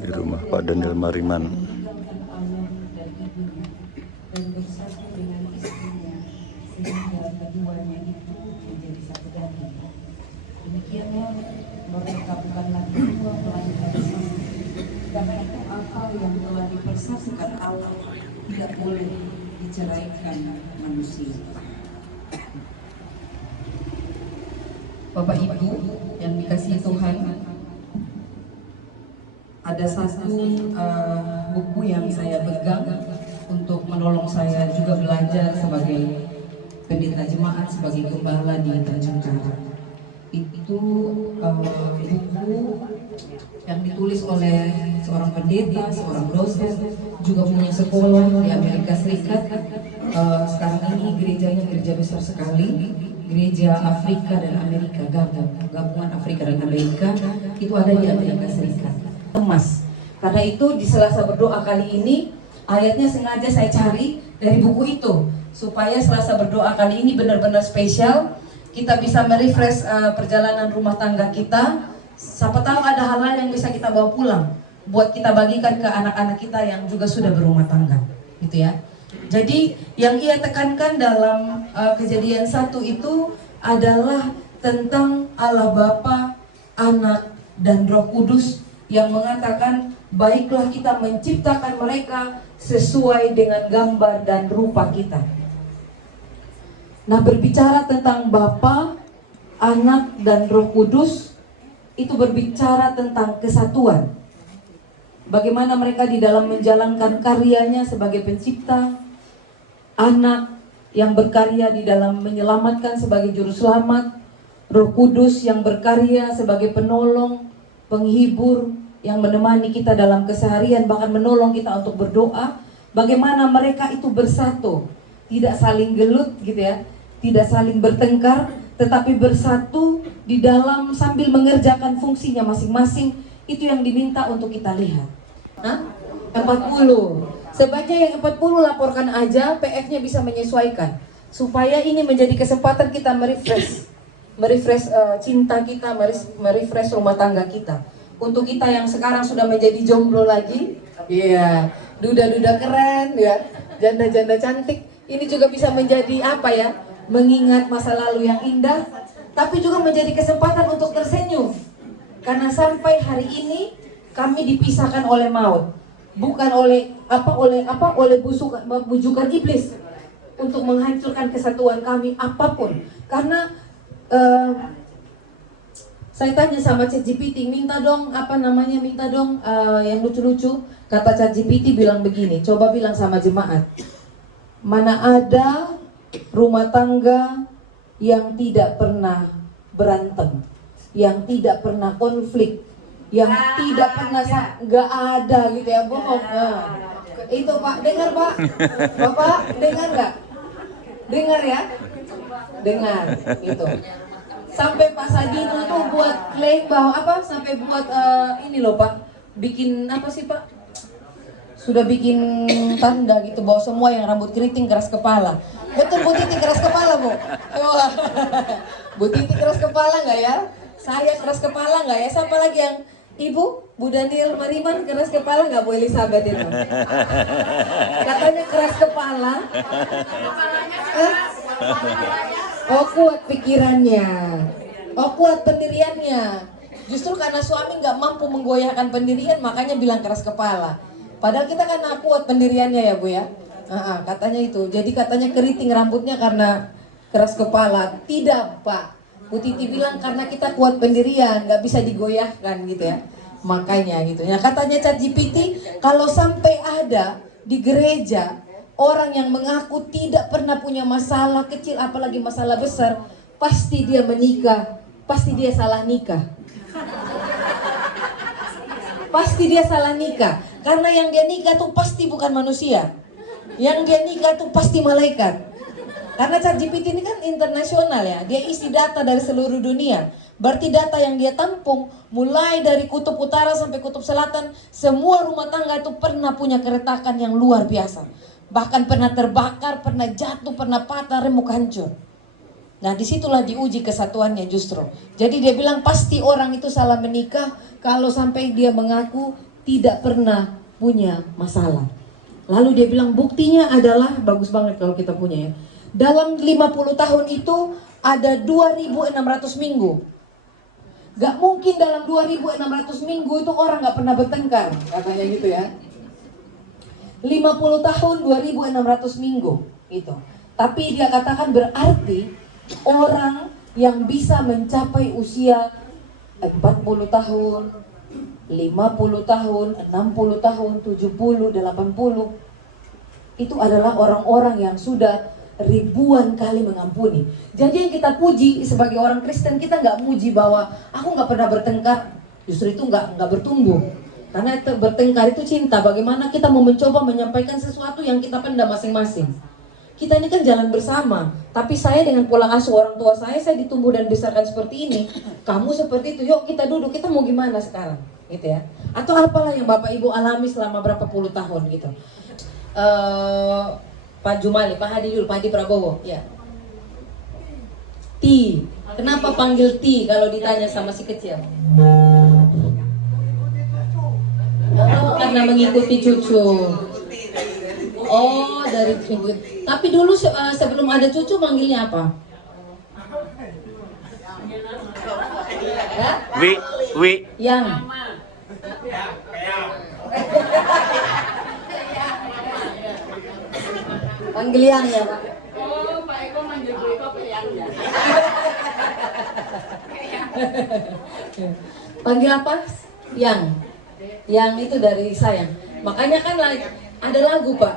di rumah Pak Daniel Mariman. Dan bersatu dengan istrinya sehingga keduanya itu menjadi satu daging. Demikianlah mereka bukan lagi dua melainkan satu. Karena itu apa yang telah dipersatukan Allah tidak boleh diceraikan manusia. Bapak Ibu yang dikasihi Tuhan, ada satu buku yang saya pegang untuk menolong saya juga belajar sebagai pendeta jemaat, sebagai gembala di Tanjung Karang. Itu buku yang ditulis oleh seorang pendeta, seorang dosen, juga punya sekolah di Amerika Serikat. Sekarang ini gerejanya gereja besar sekali, gereja Afrika dan Amerika, gabungan Afrika dan Amerika, itu ada di Amerika Serikat. Emas. Karena itu di Selasa Berdoa kali ini ayatnya sengaja saya cari dari buku itu supaya Selasa Berdoa kali ini benar-benar spesial. Kita bisa merefresh perjalanan rumah tangga kita. Siapa tahu ada hal-hal yang bisa kita bawa pulang buat kita bagikan ke anak-anak kita yang juga sudah berumah tangga, gitu ya. Jadi yang ia tekankan dalam Kejadian 1 itu adalah tentang Allah Bapa, Anak, dan Roh Kudus yang mengatakan baiklah kita menciptakan mereka sesuai dengan gambar dan rupa kita. Nah, berbicara tentang Bapa, Anak, dan Roh Kudus itu berbicara tentang kesatuan. Bagaimana mereka di dalam menjalankan karyanya sebagai pencipta, Anak yang berkarya di dalam menyelamatkan sebagai juru selamat, Roh Kudus yang berkarya sebagai penolong, penghibur yang menemani kita dalam keseharian, bahkan menolong kita untuk berdoa. Bagaimana mereka itu bersatu, tidak saling gelut gitu ya, tidak saling bertengkar, tetapi bersatu di dalam sambil mengerjakan fungsinya masing-masing. Itu yang diminta untuk kita lihat. Hah? 40. Sebaiknya yang 40 laporkan aja, PF-nya bisa menyesuaikan. Supaya ini menjadi kesempatan kita merefresh cinta kita, merefresh rumah tangga kita. Untuk kita yang sekarang sudah menjadi jomblo lagi, iya, duda-duda keren ya, janda-janda cantik, ini juga bisa menjadi apa ya, mengingat masa lalu yang indah, tapi juga menjadi kesempatan untuk tersenyum. Karena sampai hari ini kami dipisahkan oleh maut, bukan oleh bujukan iblis untuk menghancurkan kesatuan kami apapun. Karena saya tanya sama ChatGPT, minta dong yang lucu-lucu. Kata ChatGPT bilang begini, coba bilang sama jemaat, mana ada rumah tangga yang tidak pernah berantem, yang tidak pernah konflik, yang tidak pernah nggak ada gitu ya, bohong. Nah, itu Pak, dengar Pak, Bapak dengar nggak? Dengar ya, dengar gitu. Sampai Pak Sadino tuh buat klaim bahwa sampai buat ini loh Pak, bikin apa sih Pak? Sudah bikin tanda gitu bahwa semua yang rambut keriting keras kepala. Betul Bu Titi keras kepala Bu? Wah. Bu Titi keras kepala nggak ya? Saya keras kepala nggak ya? Siapa lagi yang Ibu? Bu Daniel Mariman keras kepala nggak Bu Elizabeth itu? Katanya keras kepala. Oh kuat pikirannya, oh kuat pendiriannya. Justru karena suami nggak mampu menggoyahkan pendirian, makanya bilang keras kepala. Padahal kita kan kuat pendiriannya ya Bu ya. Katanya itu. Jadi katanya keriting rambutnya karena keras kepala. Tidak Pak. Bu Titi bilang karena kita kuat pendirian, nggak bisa digoyahkan gitu ya. Makanya gitu. Nah katanya ChatGPT, kalau sampai ada di gereja orang yang mengaku tidak pernah punya masalah kecil, apalagi masalah besar, pasti dia menikah, pasti dia salah nikah. Pasti dia salah nikah. Karena yang dia nikah tuh pasti bukan manusia. Yang dia nikah tuh pasti malaikat. Karena ChatGPT ini kan internasional ya, dia isi data dari seluruh dunia. Berarti data yang dia tampung, mulai dari kutub utara sampai kutub selatan, semua rumah tangga itu pernah punya keretakan yang luar biasa. Bahkan pernah terbakar, pernah jatuh, pernah patah, remuk hancur. Nah disitulah diuji kesatuannya justru. Jadi dia bilang pasti orang itu salah menikah kalau sampai dia mengaku tidak pernah punya masalah. Lalu dia bilang buktinya adalah, bagus banget kalau kita punya ya. Dalam 50 tahun itu ada 2.600 minggu. Gak mungkin dalam 2.600 minggu itu orang gak pernah bertengkar, katanya gitu ya. 50 tahun 2.600 minggu gitu. Tapi dia katakan berarti orang yang bisa mencapai usia 40 tahun, 50 tahun, 60 tahun, 70, 80 itu adalah orang-orang yang sudah ribuan kali mengampuni. Jadi yang kita puji sebagai orang Kristen, kita nggak muji bahwa aku nggak pernah bertengkar, justru itu nggak bertumbuh. Karena bertengkar itu cinta. Bagaimana kita mau mencoba menyampaikan sesuatu yang kita pendam masing-masing. Kita ini kan jalan bersama. Tapi saya dengan pola asuh orang tua saya ditumbuh dan besarkan seperti ini. Kamu seperti itu, yuk kita duduk, kita mau gimana sekarang, gitu ya. Atau apalah yang Bapak Ibu alami selama berapa puluh tahun gitu. Pak Jumali, Pak Hadi dulu, Pak Hadi Prabowo, ya. Ti, kenapa panggil Ti kalau ditanya sama si kecil? Oh, karena mengikuti cucu. Oh, dari cucu. Tapi dulu sebelum ada cucu manggilnya apa? Ya? Wi. Yang. Panggil yang ya, Pak. Oh, Pak Eko manggil Bu Eko yang ya. Panggil apa? Yang. Yang itu dari sayang. Makanya kan ada lagu, Pak.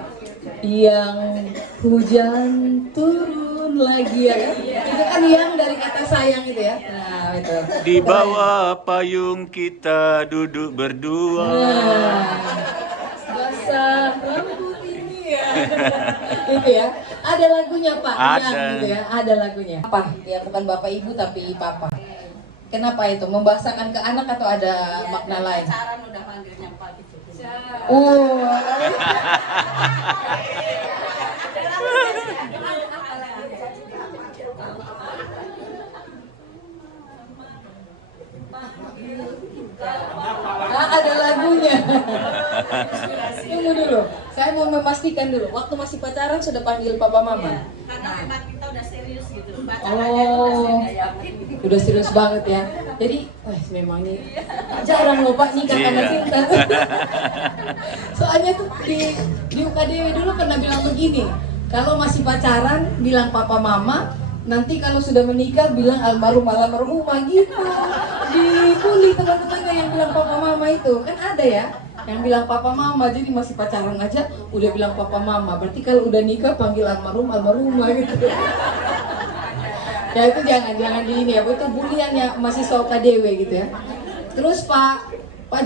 Yang hujan turun lagi ya kan? Itu kan yang dari kata sayang itu ya. Nah, itu. Di bawah payung kita duduk berdua. Nah, basah rambut ini ya. Itu ya. Ada lagunya, Pak. Ada. Yang gitu ya. Ada lagunya. Apa? Ya bukan Bapak Ibu tapi Papa. Kenapa itu? Membahasakan ke anak atau ada makna lain? Pacaran udah manggilnya Pak gitu. Oh. Ada lagunya. Tunggu dulu. Saya mau memastikan dulu. Waktu masih pacaran sudah panggil papa mama. Karena memang kita udah serius gitu. Oh, udah serius banget ya. Jadi, memang ini jarang loh Pak nikah karena cinta. Soalnya tuh di UKDW dulu pernah bilang begini. Kalau masih pacaran bilang papa mama, nanti kalau sudah menikah bilang almarhumah gitu. Dibully teman-temannya yang bilang papa mama itu. Kan ada ya yang bilang papa mama, jadi masih pacaran aja udah bilang papa mama. Berarti kalau udah nikah panggil almarhumah gitu. Ya itu jangan di ini ya, itu bulian ya masih soal KDW gitu ya. Terus Pak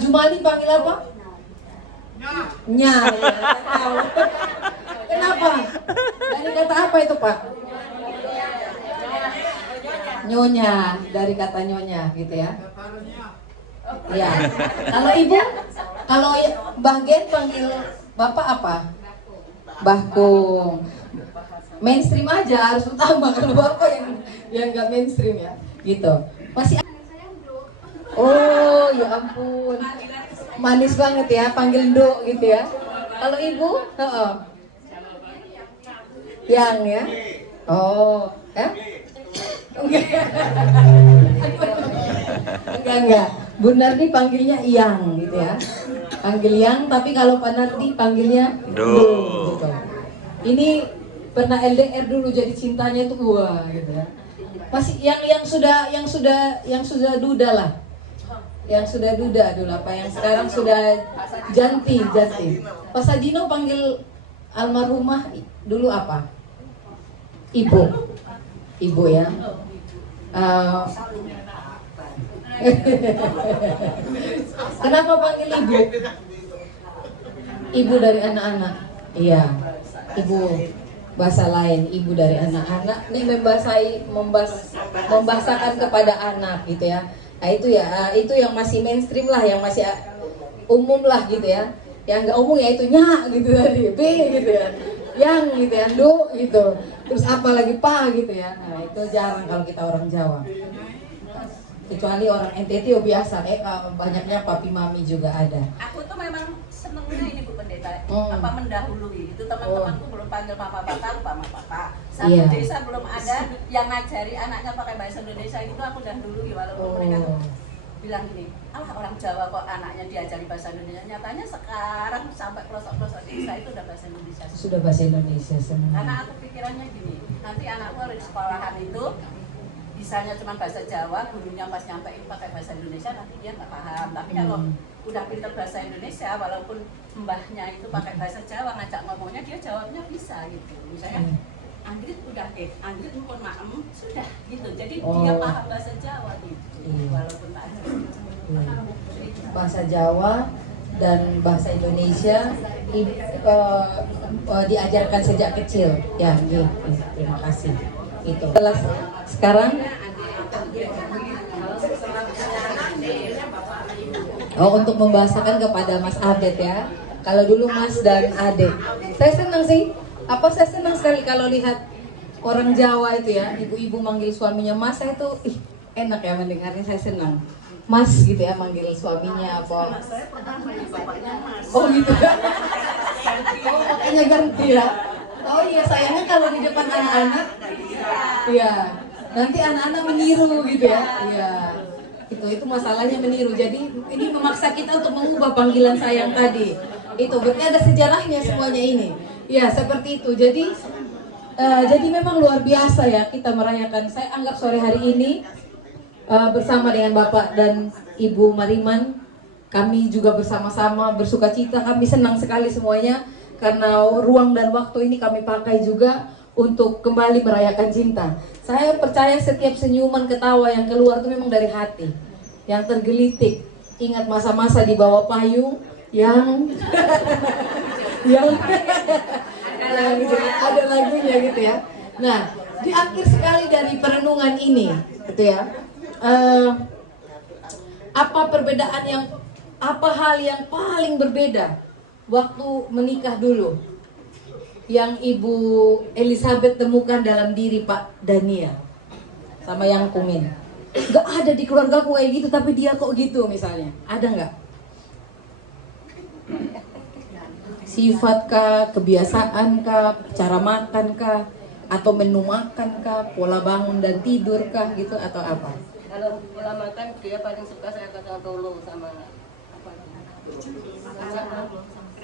Jumali panggil apa? Nya. Ya, tahu. Kenapa? Dari kata apa itu Pak? Nyonya, dari kata nyonya gitu ya. Ya. Kalau ibu, kalau Mbah Gen panggil bapak apa? Bahkung. Mainstream aja harus utama, kalau bapak yang nggak mainstream ya, gitu. Masih. Oh ya ampun, manis banget ya, panggil Nduk gitu ya. Kalau ibu, yang ya. Oh, ya? Enggak. Bu Nardi panggilnya Yang gitu ya. Panggil Yang, tapi kalau Pak Nardi panggilnya Do gitu. Ini pernah LDR dulu jadi cintanya tuh wah gitu ya. Masih yang sudah duda lah. Yang sudah duda dulu apa yang sekarang sudah janti. Pak Sadino panggil almarhumah dulu apa? Ibu ya. Kenapa panggil ibu? Ibu dari anak-anak. Iya, ibu bahasa lain, ibu dari anak-anak. Ini membahasakan kepada anak gitu ya. Nah itu ya, itu yang masih mainstream lah, yang masih umum lah gitu ya. Yang nggak umum ya itu nya gitu tadi, b gitu ya, yang gitu ya, do gitu. Terus apa lagi pa gitu ya. Nah itu jarang kalau kita orang Jawa. Kecuali orang NTT biasa, banyaknya papi mami juga ada. Aku tuh memang senengnya ini Bu Pendeta, apa mendahului. Itu teman-temanku belum panggil mama papa, lupa mama papa. Satu desa belum ada yang ngajari anaknya pakai bahasa Indonesia, itu aku dahului walaupun mereka bilang gini, alah orang Jawa kok anaknya diajari bahasa Indonesia. Nyatanya sekarang sampai pelosok-pelosok desa itu udah bahasa Indonesia. Sudah bahasa Indonesia semua. Karena aku pikirannya gini, nanti anakku harus di sekolahan itu bisanya cuma bahasa Jawa, gurunya pas nyampein pakai bahasa Indonesia, nanti dia nggak paham. Tapi kalau udah pinter bahasa Indonesia, walaupun mbahnya itu pakai bahasa Jawa, ngajak ngomongnya dia jawabnya bisa gitu. Misalnya Anggrit udah Anggrit mohon maaf sudah gitu. Jadi dia paham bahasa Jawa gitu. Walaupun tak ada bahasa Jawa dan bahasa Indonesia diajarkan sejak kecil. Ya, gitu. Terima kasih. Itu. Sekarang untuk membahasakan kepada Mas Abed ya. Kalau dulu Mas dan Ade. Saya senang sih. Saya senang sekali kalau lihat orang Jawa itu ya, ibu-ibu manggil suaminya Mas, saya tuh enak ya mendengarnya, saya senang. Mas gitu ya manggil suaminya apa. Oh gitu ya. Makanya ganti ya. Oh iya, sayangnya kalau di depan anak-anak, iya, nanti anak-anak meniru gitu ya. Iya, itu masalahnya meniru. Jadi ini memaksa kita untuk mengubah panggilan sayang tadi. Itu berarti ada sejarahnya semuanya ini. Ya seperti itu. Jadi memang luar biasa ya kita merayakan. Saya anggap sore hari ini bersama dengan Bapak dan Ibu Mariman, kami juga bersama-sama bersukacita. Kami senang sekali semuanya. Karena ruang dan waktu ini kami pakai juga untuk kembali merayakan cinta. Saya percaya setiap senyuman ketawa yang keluar itu memang dari hati, yang tergelitik. Ingat masa-masa di bawah payung yang ada lagunya gitu ya. Nah, di akhir sekali dari perenungan ini, gitu ya. Apa hal yang paling berbeda waktu menikah dulu yang Ibu Elizabeth temukan dalam diri Pak Daniel sama yang Kumin? Gak ada di keluarga aku kayak gitu, tapi dia kok gitu misalnya. Ada nggak? Sifat kah, kebiasaan kah, cara makan kah, atau menu makan kah, pola bangun dan tidur kah gitu, atau apa? Kalau pola makan dia paling suka saya kacang tolo sama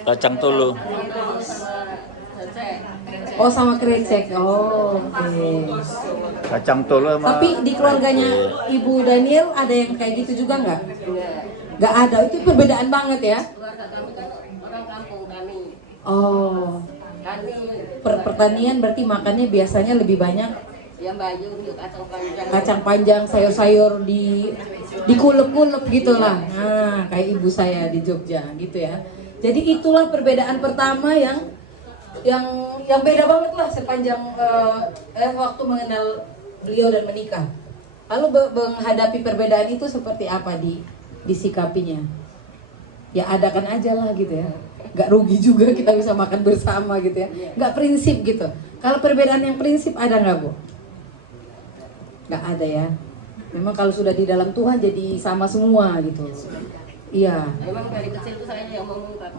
Kacang tolo. Oh sama krecek. Oh, oke. Kacang tolo sama. Tapi di keluarganya Ibu Daniel ada yang kayak gitu juga nggak? Nggak ada. Itu perbedaan banget ya. keluarga kami kan orang kampung kami. Oh. Kami Pertanian berarti makannya biasanya lebih banyak yang bayu kacang panjang, sayur-sayur dikulep-kulep gitulah. Nah, kayak ibu saya di Jogja gitu ya. Jadi itulah perbedaan pertama yang beda banget lah sepanjang waktu mengenal beliau dan menikah. Lalu menghadapi perbedaan itu seperti apa disikapinya? Ya adakan aja lah gitu ya. Gak rugi juga kita bisa makan bersama gitu ya. Gak prinsip gitu. Kalau perbedaan yang prinsip ada nggak Bu? Gak ada ya. Memang kalau sudah di dalam Tuhan jadi sama semua gitu. Iya. Memang dari kecil tuh saya yang ngomong Pak.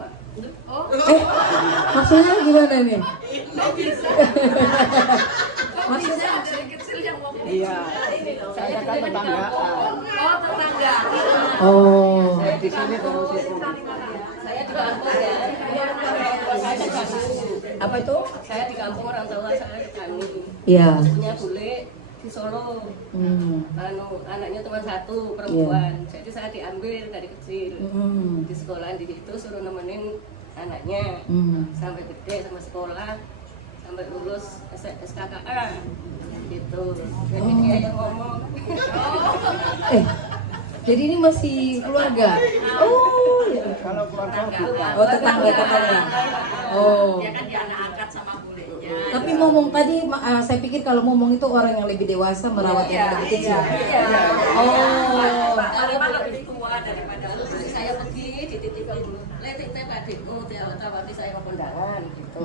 Maksudnya gimana nih? Maksudnya dari kecil yang ngomong. Iya, saya kan tetanggaan. Oh tetangga. Oh. Saya di sini terus itu. Saya di kampung ya. Saya di kampung. Apa itu? Saya di kampung orang tua saya di kami. Iya. Punya bule di Solo. Anaknya cuma satu perempuan. Jadi saya diambil dari kecil. Di sekolah di situ suruh nemenin anaknya sampai gede sama sekolah sampai lulus SKKA gitu. Jadi dia yang ngomong. Jadi ini masih keluarga. Oh, ya. Kalau keluarga Oh tetangga. Oh. Dia kan dia anak angkat sama bulenya. Tapi ngomong tadi, saya pikir kalau ngomong itu orang yang lebih dewasa merawat yang lebih kecil. Oh. Karena lebih tua daripada saya pergi dititipin. Letik teh adikmu tawati saya ke kondangan gitu.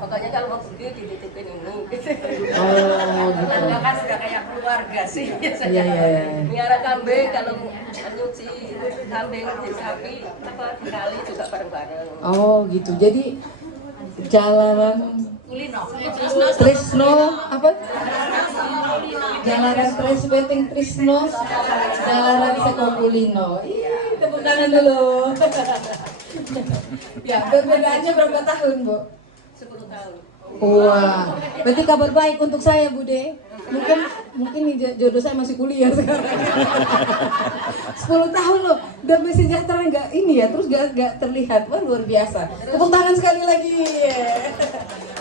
Pokoknya makanya kalau mau pergi dititipin ini gitu. Oh, gitu. Tetangga kan sudah kayak keluarga sih biasanya. Iya, iya, iya. Miara kambing kalau nyuci kambing di sapi apa kali juga bareng-bareng. Oh, gitu. Jadi jalanan Kulino. Trisno apa? Jalanan Trisbeting Trisno, jalanan Sekokulino. Ih, tepuk tangan dulu. Ya, perbedaannya berapa tahun, Bu? 10 tahun. Wah, berarti kabar baik untuk saya, Bude. Mungkin nih jodoh saya masih kuliah sekarang. 10 tahun loh, damai sejahtera nggak ini ya, terus nggak terlihat. Wah, luar biasa. Tepuk tangan sekali lagi.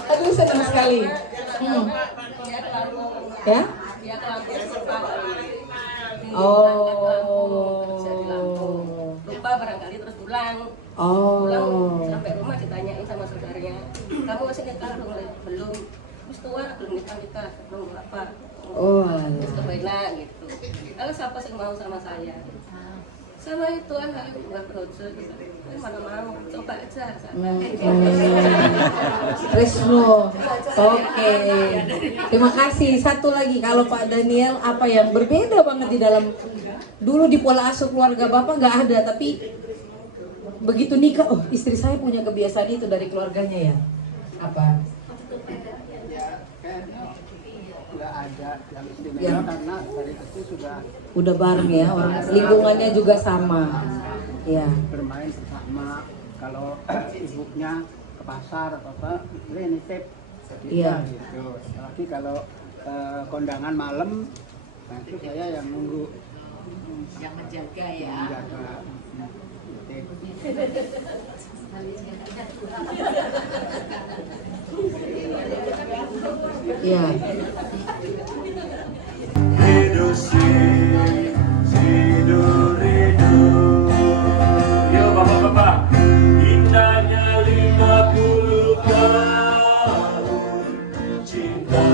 Aduh, senang sekali. Ya? Dia kelampir suka lupa barangkali terus pulang sampai rumah ditanyain sama saudaranya, kamu masih nikah belum? Terus tua belum nikah belum apa? Terus kebenak gitu. Lalu siapa sih mau sama saya? Sama itu anak bukan brosur gitu. Mana mau coba aja. Trisno. Oke. Terima kasih. Satu lagi, kalau Pak Daniel apa yang berbeda banget di dalam, dulu di pola asuh keluarga Bapak nggak ada, tapi begitu nikah, oh istri saya punya kebiasaan itu dari keluarganya ya? Apa? Ya, kayaknya nggak ada yang istimewa Ya. karena dari kecil sudah Udah bareng ya, orang lingkungannya juga sama. Ya. bermain bersama. Kalau ibunya ke pasar atau apa, ini nitip Iya. gitu. Apalagi kalau kondangan malam, nah itu saya yang nunggu, Yang menjaga ya. menjaga. Nitip. Iya. Hidup hidup. Yo bapak-bapak, indahnya 50 tahun, cinta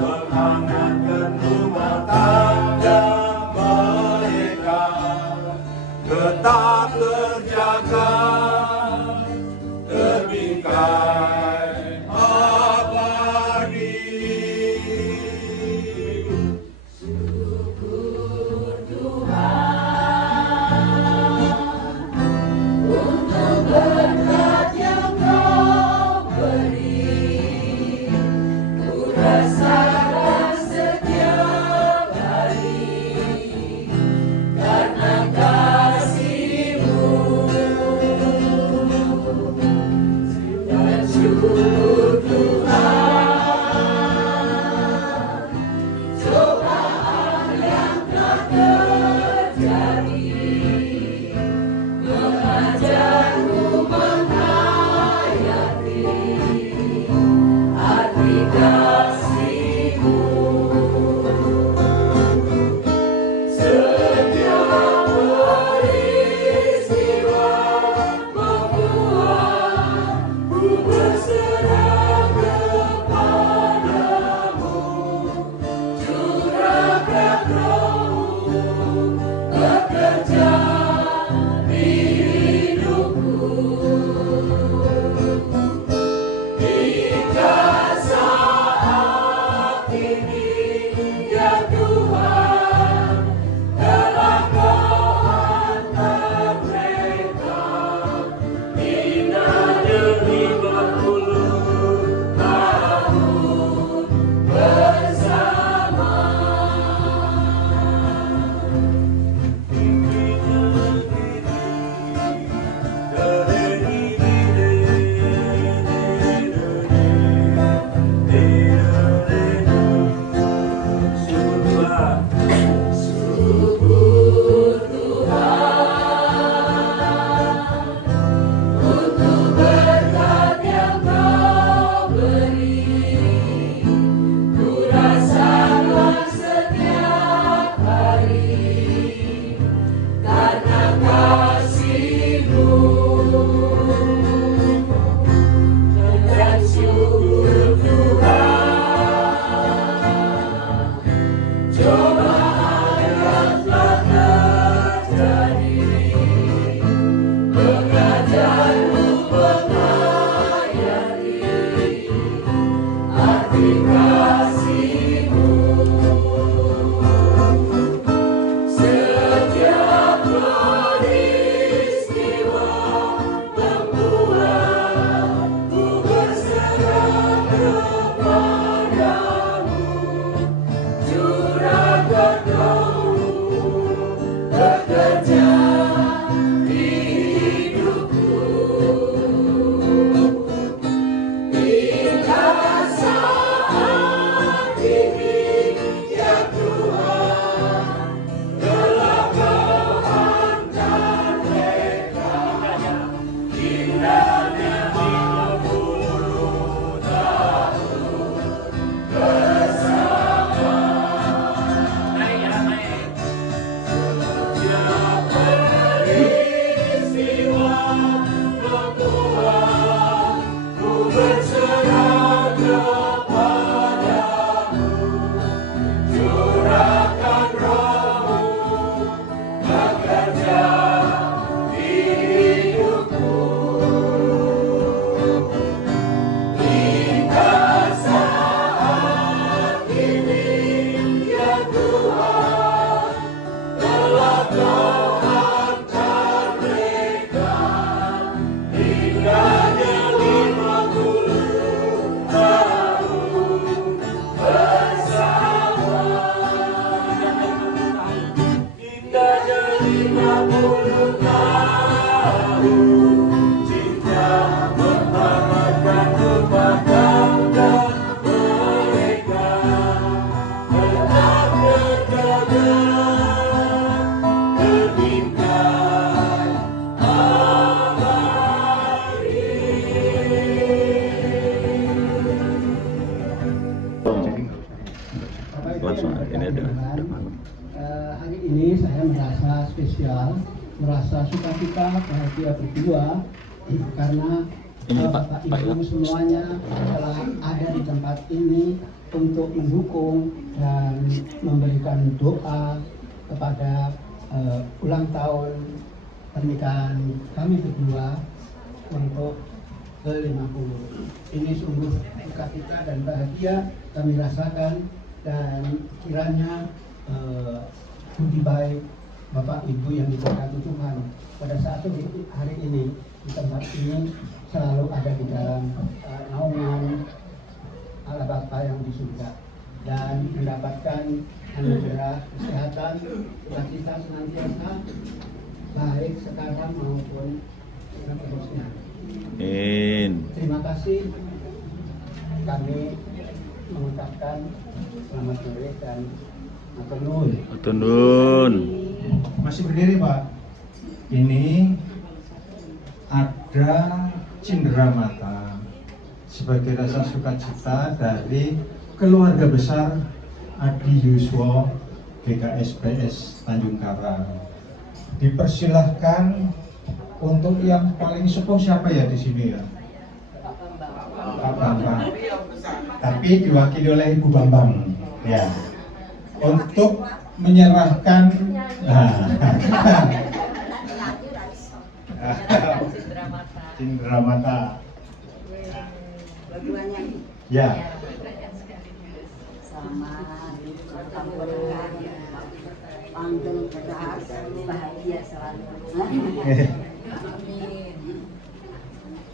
menghangatkan rumah tangga mereka, tetap terjaga, terbingkai abadi. Hingga saat ini ada. Hari ini saya merasa spesial, merasa sukacita, bahagia berdua karena Bapak Ibu semuanya telah ada di tempat ini untuk mendukung dan memberikan doa kepada ulang tahun pernikahan kami berdua untuk ke-50. Ini sungguh sukacita dan bahagia kami rasakan, dan kiranya budi baik Bapak Ibu yang diberkati Tuhan pada saat hari ini di tempat ini selalu ada di dalam naungan Allah Bapa yang di surga, dan mendapatkan anugerah kesehatan, sukacita senantiasa baik sekarang maupun seterusnya. Amin. Terima kasih. Kami mengucapkan selamat sore dan matur nuwun. Matur nuwun. Masih berdiri, Pak. Ini ada cindera mata sebagai rasa sukacita dari keluarga besar Adi Yuswo GKSPS Tanjung Karang. Dipersilahkan untuk yang paling sepuh siapa ya di sini ya? Pak Bambang. Tapi diwakili oleh Ibu Bambang ya. Untuk menyerahkan cindera mata. Ya. Langgeng sehat, bahagia selalu.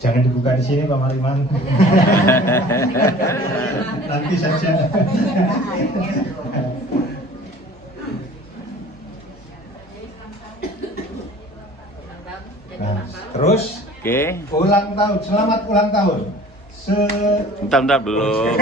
Jangan dibuka di sini Pak Mariman. Nanti saja. Nah, terus ulang tahun, selamat ulang tahun. Bentar belum.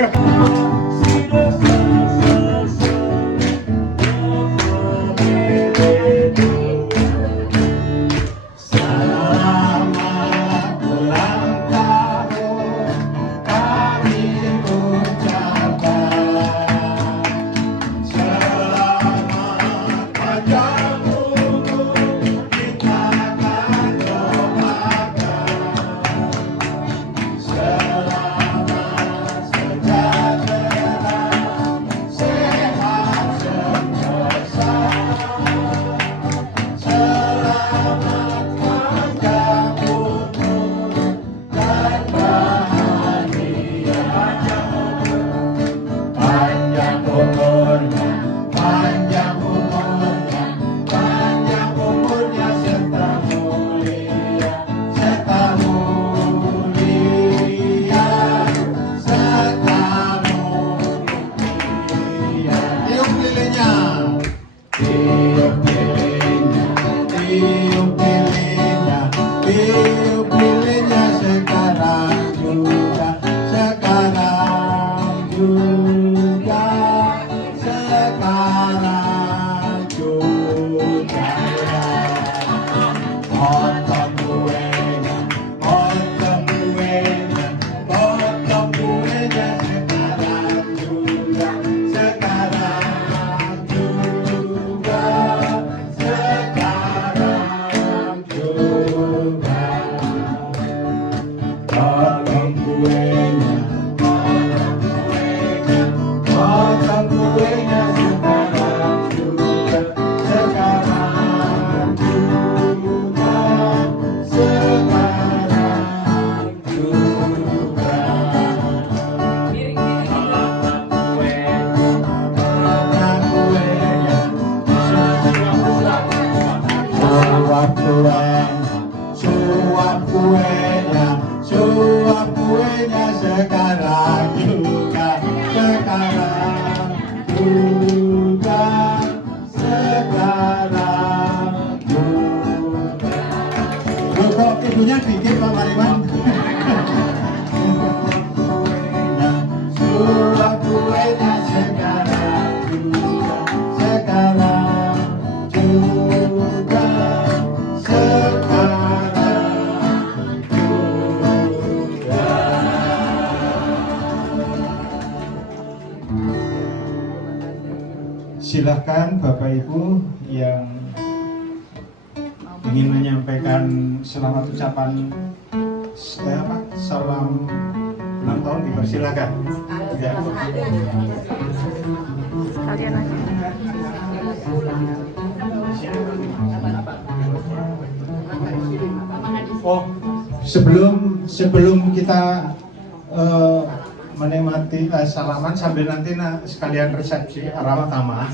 Ibunya dikit Pak Mariman. Suap kuenya sekarang juga, sekarang juga, sekarang juga. Silahkan Bapak Ibu yang ingin menyampaikan selamat ucapan salam ulang tahun dipersilakan. Ya. Oh, sebelum kita menikmati salaman sambil nanti sekalian resepsi arwah tamat.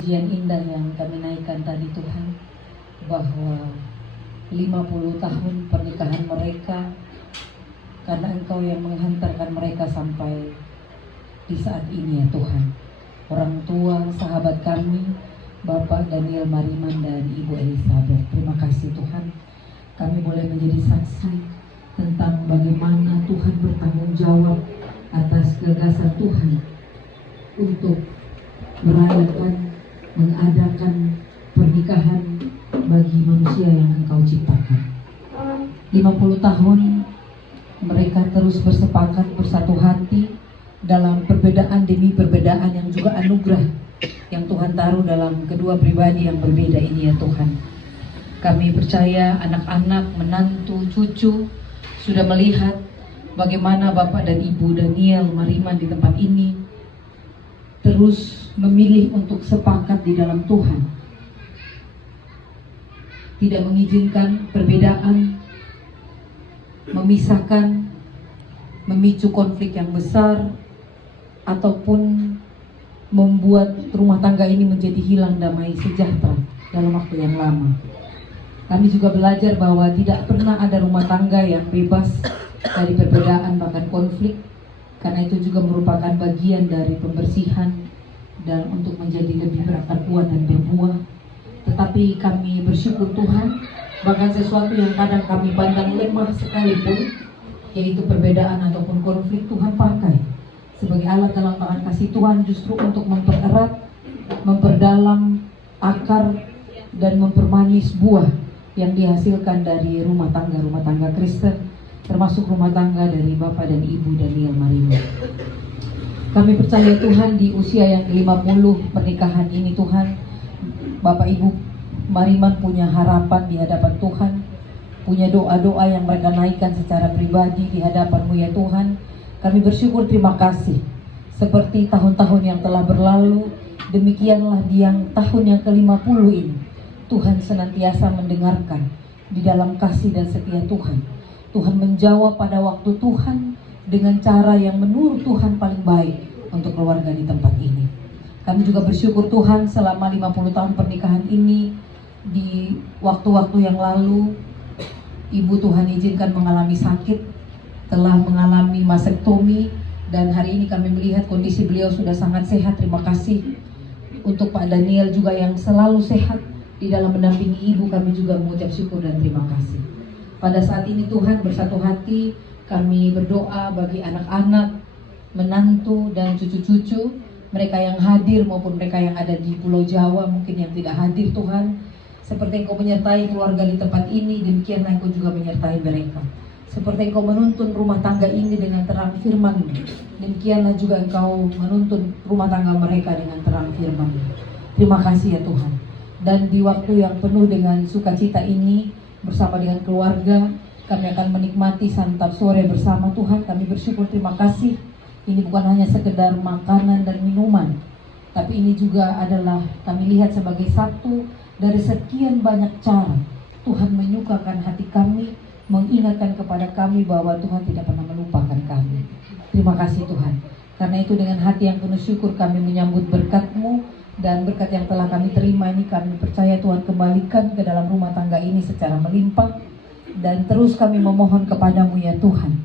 Yang indah yang kami naikkan tadi Tuhan, bahwa 50 tahun pernikahan mereka, karena Engkau yang menghantarkan mereka sampai di saat ini ya Tuhan. Orang tua, sahabat kami, Bapak Daniel Mariman dan Ibu Elizabeth, terima kasih Tuhan. Kami boleh menjadi saksi tentang bagaimana Tuhan bertanggung jawab atas gagasan Tuhan untuk merayakan, mengadakan pernikahan bagi manusia yang Engkau ciptakan. 50 tahun mereka terus bersepakat, bersatu hati dalam perbedaan demi perbedaan yang juga anugerah yang Tuhan taruh dalam kedua pribadi yang berbeda ini ya Tuhan. Kami percaya anak-anak, menantu, cucu sudah melihat bagaimana Bapak dan Ibu Daniel Mariman di tempat ini terus memilih untuk sepakat di dalam Tuhan, tidak mengizinkan perbedaan memisahkan, memicu konflik yang besar, ataupun membuat rumah tangga ini menjadi hilang damai sejahtera dalam waktu yang lama. Kami juga belajar bahwa tidak pernah ada rumah tangga yang bebas dari perbedaan bahkan konflik, karena itu juga merupakan bagian dari pembersihan dan untuk menjadi lebih berakar kuat dan berbuah. Tetapi kami bersyukur Tuhan, bahkan sesuatu yang kadang kami pandang lemah sekalipun, yaitu perbedaan ataupun konflik, Tuhan pakai sebagai alat dalam tangan kasih Tuhan justru untuk mempererat, memperdalam akar dan mempermanis buah yang dihasilkan dari rumah tangga Kristen, termasuk rumah tangga dari Bapak dan Ibu Daniel Mariman. Kami percaya Tuhan di usia yang 50 pernikahan ini Tuhan, Bapak Ibu Mariman punya harapan di hadapan Tuhan, punya doa-doa yang mereka naikkan secara pribadi di hadapan-Mu ya Tuhan. Kami bersyukur, terima kasih. Seperti tahun-tahun yang telah berlalu, demikianlah di yang tahun yang ke-50 ini, Tuhan senantiasa mendengarkan di dalam kasih dan setia Tuhan. Tuhan menjawab pada waktu Tuhan dengan cara yang menurut Tuhan paling baik untuk keluarga di tempat ini. Kami juga bersyukur Tuhan selama 50 tahun pernikahan ini, di waktu-waktu yang lalu Ibu Tuhan izinkan mengalami sakit, telah mengalami masektomi, dan hari ini kami melihat kondisi beliau sudah sangat sehat. Terima kasih untuk Pak Daniel juga yang selalu sehat di dalam mendampingi Ibu. Kami juga mengucap syukur dan terima kasih. Pada saat ini Tuhan, bersatu hati kami berdoa bagi anak-anak, menantu dan cucu-cucu, mereka yang hadir maupun mereka yang ada di Pulau Jawa, mungkin yang tidak hadir Tuhan. Seperti Engkau menyertai keluarga di tempat ini, demikianlah Engkau juga menyertai mereka. Seperti Engkau menuntun rumah tangga ini dengan terang firman-Mu, demikianlah juga Engkau menuntun rumah tangga mereka dengan terang firman-Mu. Terima kasih ya Tuhan. Dan di waktu yang penuh dengan sukacita ini, bersama dengan keluarga, kami akan menikmati santap sore bersama Tuhan. Kami bersyukur, terima kasih. Ini bukan hanya sekedar makanan dan minuman, tapi ini juga adalah kami lihat sebagai satu dari sekian banyak cara Tuhan menyukakan hati kami, mengingatkan kepada kami bahwa Tuhan tidak pernah melupakan kami. Terima kasih Tuhan. Karena itu dengan hati yang penuh syukur kami menyambut berkat-Mu, dan berkat yang telah kami terima ini kami percaya Tuhan kembalikan ke dalam rumah tangga ini secara melimpah. Dan terus kami memohon kepadamu ya Tuhan,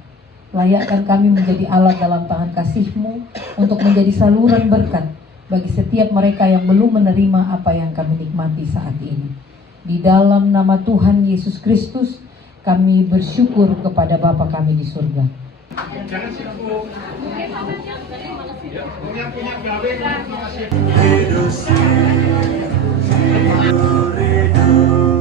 layakkan kami menjadi alat dalam tangan kasih-Mu untuk menjadi saluran berkat bagi setiap mereka yang belum menerima apa yang kami nikmati saat ini. Di dalam nama Tuhan Yesus Kristus kami bersyukur kepada Bapa kami di surga. Jangan sibuk. Punya gawe. Reduce, reduce.